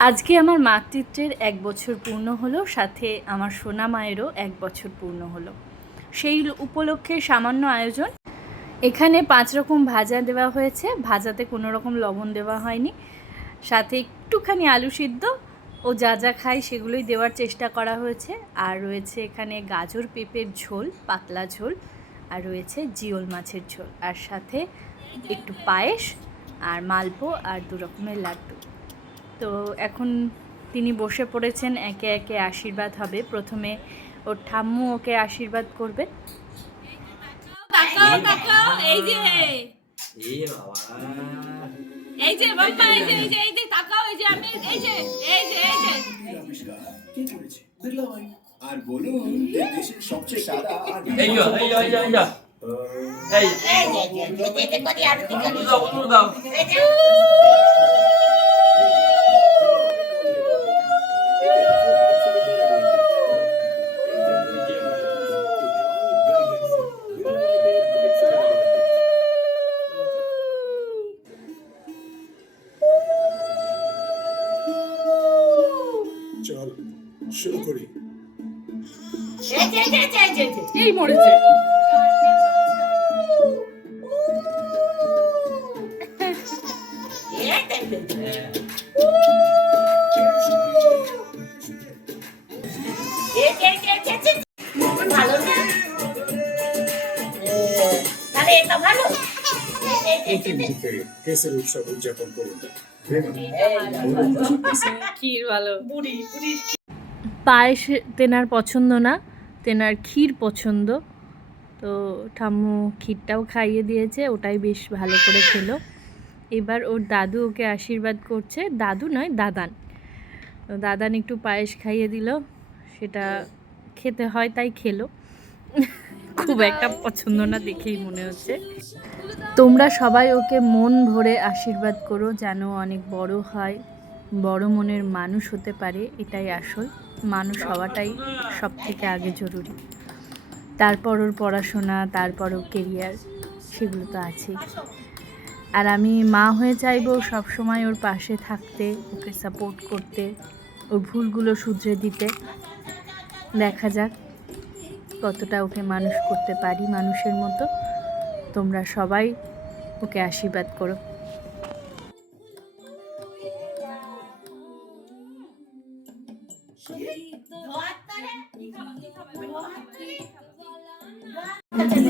আজকে আমার মাতৃত্বের 1 বছর পূর্ণ হলো, সাথে আমার সোনা মায়েরও 1 বছর পূর্ণ হলো। সেই উপলক্ষে সামান্য আয়োজন। এখানে 5 রকম ভাজা দেওয়া হয়েছে, ভাজাতে কোনো রকম লবণ দেওয়া হয়নি। সাথে একটুখানি আলু সিদ্ধ ও যা যা খাই সেগুলোই দেওয়ার চেষ্টা করা হয়েছে। আর রয়েছে এখানে গাজর পেঁপের ঝোল, পাতলা ঝোল, আর রয়েছে জিওল মাছের ঝোল, আর সাথে একটু পায়েস আর মালপো আর 2 রকমের লাড্ডু। তো এখন তিনি বসে পড়েছেন, একে একে আশীর্বাদ হবে। প্রথমে ওর ঠাম্মু ওকে আশীর্বাদ করবে। তাকাও তাকাও, এই যে এই বাবা, এই যে বাবা, এই যে এই যে এই যে তাকাও, এই যে আমি, এই যে এই যে এই যে কি করেছে বিড়লা ভাই। আর বলুন দেশের সবচেয়ে সাদা এই এই এই এই এই এই কত আর দাও দাও। চল শুরু করি। এই মরেছে। কেসের উৎসব উদযাপন করুন। ক্ষীর ভালো। পায়েস তেনার পছন্দ না, তেনার ক্ষীর পছন্দ। তো ঠাম্মু ক্ষীরটাও খাইয়ে দিয়েছে, ওটাই বেশ ভালো করে খেলো। এবার ওর দাদু ওকে আশীর্বাদ করছে, দাদু নয় দাদান। তো দাদান একটু পায়েস খাইয়ে দিল, সেটা খেতে হয় তাই খেলো। খুব একটা পছন্দ না দেখেই মনে হচ্ছে। তোমরা সবাই ওকে মন ভরে আশীর্বাদ করো, যেন অনেক বড় হয়, বড় মনের মানুষ হতে পারে। এটাই আসল, মানুষ হওয়াটাই সব থেকে আগে জরুরি। তারপর ওর পড়াশোনা, তারপর ওর কেরিয়ার, সেগুলো তো আছেই। আর আমি মা হয়ে চাইবো সবসময় ওর পাশে থাকতে, ওকে সাপোর্ট করতে, ওর ভুলগুলো শুধরে দিতে। দেখা যাক কতটা ওকে মানুষ করতে পারি মানুষের মতো। তোমরা সবাই ওকে আশীর্বাদ করো।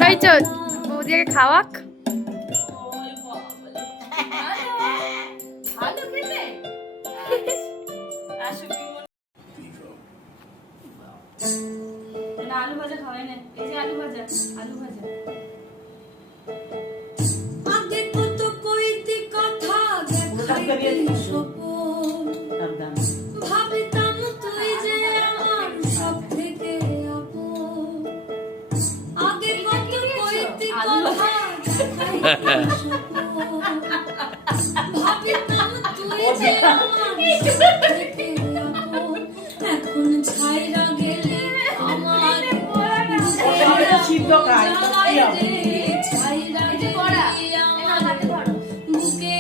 তাই তো বৌদিকে খাওয়াক। আলু ভাজা খাওয়াই না, এই যে আলু ভাজা, আলু ভাজা। আগে কত কইতি কথা দেখাইতি সপন, ভাবিতাম তুই যে আমার সব থেকে আপন। আগে কত কইতি কথা দেখাইতি সপন, ভাবিতাম তুই যে আমার সব থেকে আপন। এখন ছাইরা গেলি আমার সিদ্ধ খাই ছাইরা গেলি আমার বুকে